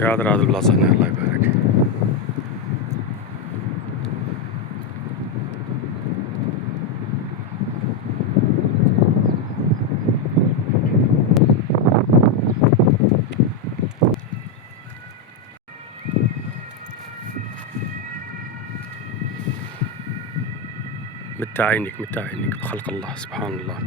قادر هذا البلاصة هنا الله يبارك. متى عينك بخلق الله سبحان الله.